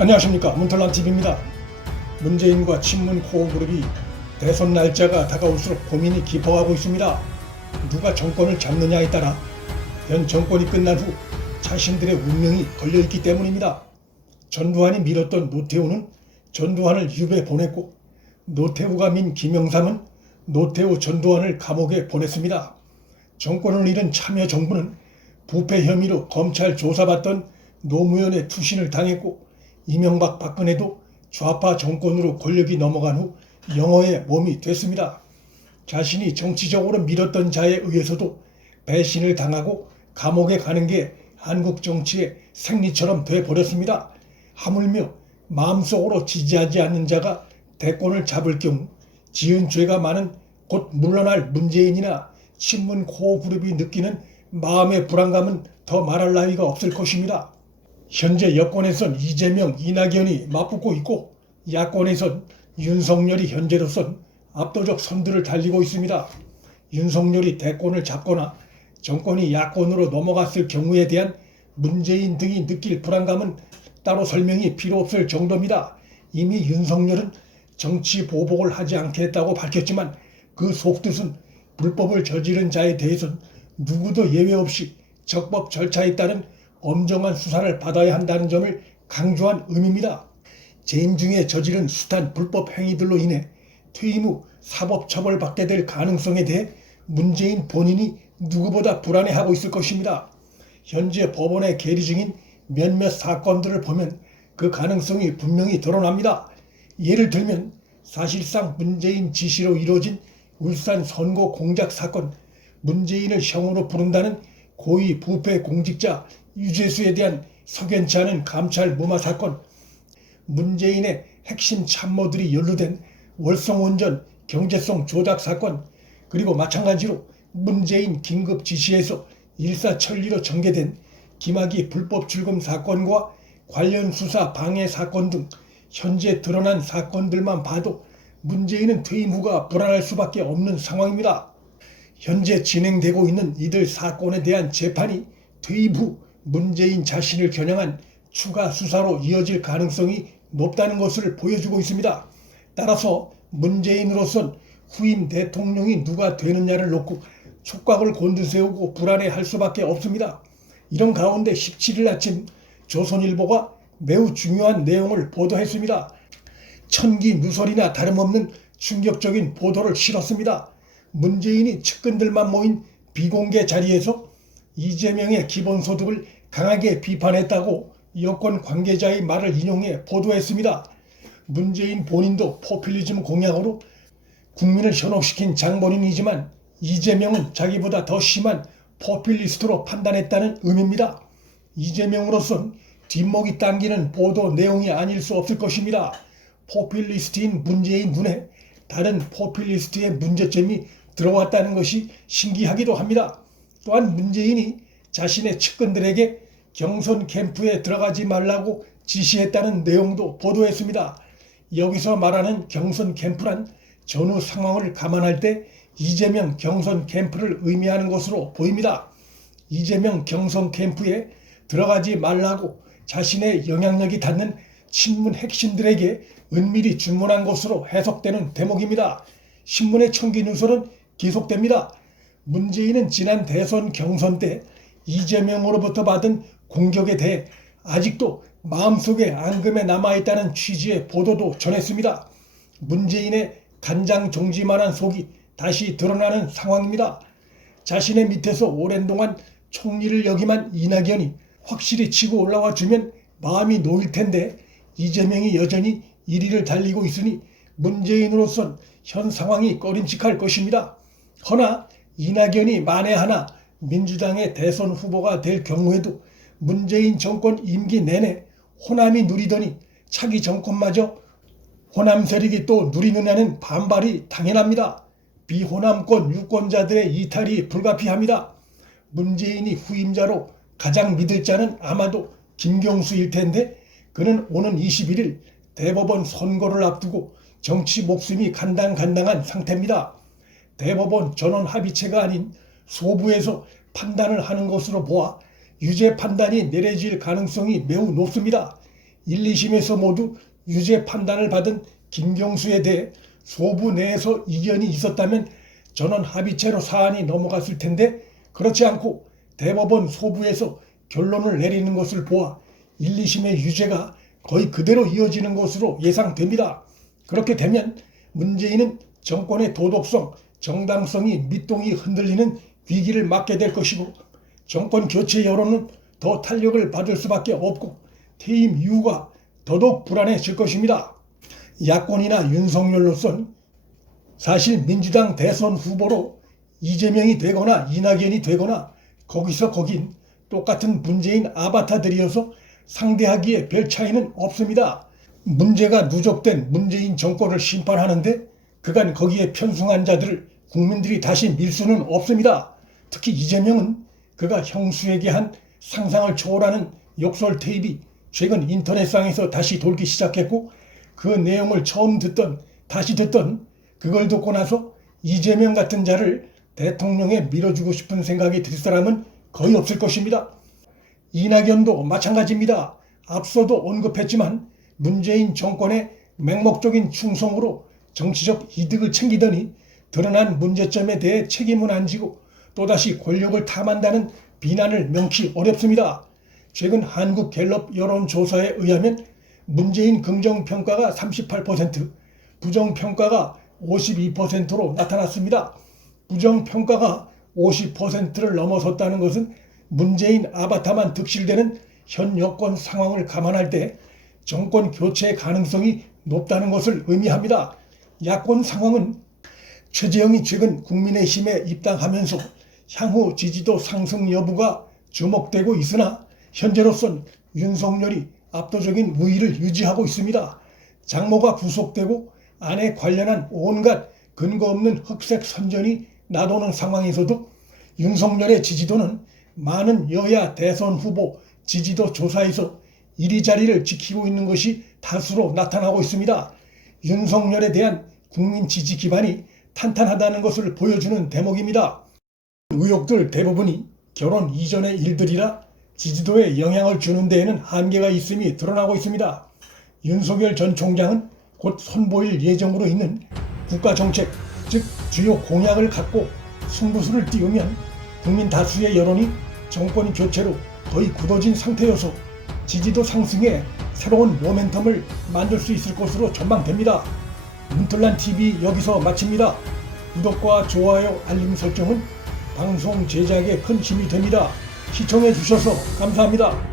안녕하십니까, 문털란TV입니다. 문재인과 친문 코어그룹이 대선 날짜가 다가올수록 고민이 깊어가고 있습니다. 누가 정권을 잡느냐에 따라 현 정권이 끝난 후 자신들의 운명이 걸려있기 때문입니다. 전두환이 밀었던 노태우는 전두환을 유배 보냈고, 노태우가 민 김영삼은 노태우 전두환을 감옥에 보냈습니다. 정권을 잃은 참여정부는 부패 혐의로 검찰 조사받던 노무현의 투신을 당했고, 이명박 박근혜도 좌파 정권으로 권력이 넘어간 후 영어의 몸이 됐습니다. 자신이 정치적으로 밀었던 자에 의해서도 배신을 당하고 감옥에 가는 게 한국 정치의 생리처럼 돼버렸습니다. 하물며 마음속으로 지지하지 않는 자가 대권을 잡을 경우 지은 죄가 많은 곧 물러날 문재인이나 친문 코어 그룹이 느끼는 마음의 불안감은 더 말할 나위가 없을 것입니다. 현재 여권에선 이재명, 이낙연이 맞붙고 있고, 야권에선 윤석열이 현재로선 압도적 선두를 달리고 있습니다. 윤석열이 대권을 잡거나 정권이 야권으로 넘어갔을 경우에 대한 문재인 등이 느낄 불안감은 따로 설명이 필요 없을 정도입니다. 이미 윤석열은 정치 보복을 하지 않겠다고 밝혔지만 그 속뜻은 불법을 저지른 자에 대해서는 누구도 예외 없이 적법 절차에 따른 엄정한 수사를 받아야 한다는 점을 강조한 의미입니다. 재임 중에 저지른 숱한 불법 행위들로 인해 퇴임 후 사법처벌받게 될 가능성에 대해 문재인 본인이 누구보다 불안해하고 있을 것입니다. 현재 법원에 계리 중인 몇몇 사건들을 보면 그 가능성이 분명히 드러납니다. 예를 들면 사실상 문재인 지시로 이루어진 울산 선거 공작 사건, 문재인을 형으로 부른다는 고위 부패 공직자 유재수에 대한 석연치 않은 감찰 무마 사건, 문재인의 핵심 참모들이 연루된 월성원전 경제성 조작 사건, 그리고 마찬가지로 문재인 긴급 지시에서 일사천리로 전개된 김학의 불법 출금 사건과 관련 수사 방해 사건 등 현재 드러난 사건들만 봐도 문재인은 퇴임 후가 불안할 수밖에 없는 상황입니다. 현재 진행되고 있는 이들 사건에 대한 재판이 퇴임 후 문재인 자신을 겨냥한 추가 수사로 이어질 가능성이 높다는 것을 보여주고 있습니다. 따라서 문재인으로선 후임 대통령이 누가 되느냐를 놓고 촉각을 곤두세우고 불안해할 수밖에 없습니다. 이런 가운데 17일 아침 조선일보가 매우 중요한 내용을 보도했습니다. 천기 누설이나 다름없는 충격적인 보도를 실었습니다. 문재인이 측근들만 모인 비공개 자리에서 이재명의 기본소득을 강하게 비판했다고 여권 관계자의 말을 인용해 보도했습니다. 문재인 본인도 포퓰리즘 공약으로 국민을 현혹시킨 장본인이지만 이재명은 자기보다 더 심한 포퓰리스트로 판단했다는 의미입니다. 이재명으로선 뒷목이 당기는 보도 내용이 아닐 수 없을 것입니다. 포퓰리스트인 문재인 눈에 다른 포퓰리스트의 문제점이 들어왔다는 것이 신기하기도 합니다. 또한 문재인이 자신의 측근들에게 경선 캠프에 들어가지 말라고 지시했다는 내용도 보도했습니다. 여기서 말하는 경선 캠프란 전후 상황을 감안할 때 이재명 경선 캠프를 의미하는 것으로 보입니다. 이재명 경선 캠프에 들어가지 말라고 자신의 영향력이 닿는 친문 핵심들에게 은밀히 주문한 것으로 해석되는 대목입니다. 신문의 청기 누설은 계속됩니다. 문재인은 지난 대선 경선 때 이재명으로부터 받은 공격에 대해 아직도 마음속에 앙금에 남아있다는 취지의 보도도 전했습니다. 문재인의 간장종지만한 속이 다시 드러나는 상황입니다. 자신의 밑에서 오랜 동안 총리를 역임한 이낙연이 확실히 치고 올라와 주면 마음이 놓일 텐데 이재명이 여전히 1위를 달리고 있으니 문재인으로선 현 상황이 꺼림칙할 것입니다. 허나 이낙연이 만에 하나 민주당의 대선 후보가 될 경우에도 문재인 정권 임기 내내 호남이 누리더니 차기 정권마저 호남 세력이 또 누리느냐는 반발이 당연합니다. 비호남권 유권자들의 이탈이 불가피합니다. 문재인이 후임자로 가장 믿을 자는 아마도 김경수일 텐데 그는 오는 21일 대법원 선고를 앞두고 정치 목숨이 간당간당한 상태입니다. 대법원 전원 합의체가 아닌 소부에서 판단을 하는 것으로 보아 유죄 판단이 내려질 가능성이 매우 높습니다. 1, 2심에서 모두 유죄 판단을 받은 김경수에 대해 소부 내에서 이견이 있었다면 전원 합의체로 사안이 넘어갔을 텐데 그렇지 않고 대법원 소부에서 결론을 내리는 것을 보아 1, 2심의 유죄가 거의 그대로 이어지는 것으로 예상됩니다. 그렇게 되면 문재인은 정권의 도덕성, 정당성이 밑동이 흔들리는 위기를 맞게 될 것이고 정권 교체 여론은 더 탄력을 받을 수밖에 없고 퇴임 이후가 더더욱 불안해질 것입니다. 야권이나 윤석열로선 사실 민주당 대선 후보로 이재명이 되거나 이낙연이 되거나 거기서 거긴 똑같은 문재인 아바타들이어서 상대하기에 별 차이는 없습니다. 문제가 누적된 문재인 정권을 심판하는데 그간 거기에 편승한 자들을 국민들이 다시 밀 수는 없습니다. 특히 이재명은 그가 형수에게 한 상상을 초월하는 욕설 테이프가 최근 인터넷상에서 다시 돌기 시작했고 그 내용을 처음 듣던 다시 듣던 그걸 듣고 나서 이재명 같은 자를 대통령에 밀어주고 싶은 생각이 들 사람은 거의 없을 것입니다. 이낙연도 마찬가지입니다. 앞서도 언급했지만 문재인 정권의 맹목적인 충성으로 정치적 이득을 챙기더니 드러난 문제점에 대해 책임은 안 지고 또다시 권력을 탐한다는 비난을 명치 어렵습니다. 최근 한국갤럽 여론조사에 의하면 문재인 긍정평가가 38%, 부정평가가 52%로 나타났습니다. 부정평가가 50%를 넘어섰다는 것은 문재인 아바타만 득실되는 현 여권 상황을 감안할 때 정권 교체 가능성이 높다는 것을 의미합니다. 야권 상황은 최재형이 최근 국민의힘에 입당하면서 향후 지지도 상승 여부가 주목되고 있으나 현재로선 윤석열이 압도적인 우위를 유지하고 있습니다. 장모가 구속되고 안에 관련한 온갖 근거 없는 흑색 선전이 나도는 상황에서도 윤석열의 지지도는 많은 여야 대선 후보 지지도 조사에서 1위 자리를 지키고 있는 것이 다수로 나타나고 있습니다. 윤석열에 대한 국민 지지 기반이 탄탄하다는 것을 보여주는 대목입니다. 의혹들 대부분이 결혼 이전의 일들이라 지지도에 영향을 주는 데에는 한계가 있음이 드러나고 있습니다. 윤석열 전 총장은 곧 선보일 예정으로 있는 국가정책, 즉 주요 공약을 갖고 승부수를 띄우면 국민 다수의 여론이 정권 교체로 거의 굳어진 상태여서 지지도 상승에 새로운 모멘텀을 만들 수 있을 것으로 전망됩니다. 문틀란TV 여기서 마칩니다. 구독과 좋아요, 알림 설정은 방송 제작에 큰 힘이 됩니다. 시청해 주셔서 감사합니다.